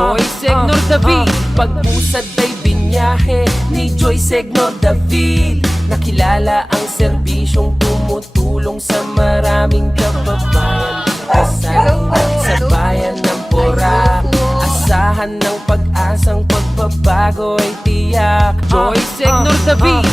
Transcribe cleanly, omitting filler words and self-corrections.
Joy Segnor David, pag-usad ay binyahe ni Joy Segnor David. Nakilala ang serbisyong tumutulong sa maraming kababayan. Kasahin sa bayan ng Porac, asahan ng pag-asang pagbabago ay tiyak. Joy Segnor David,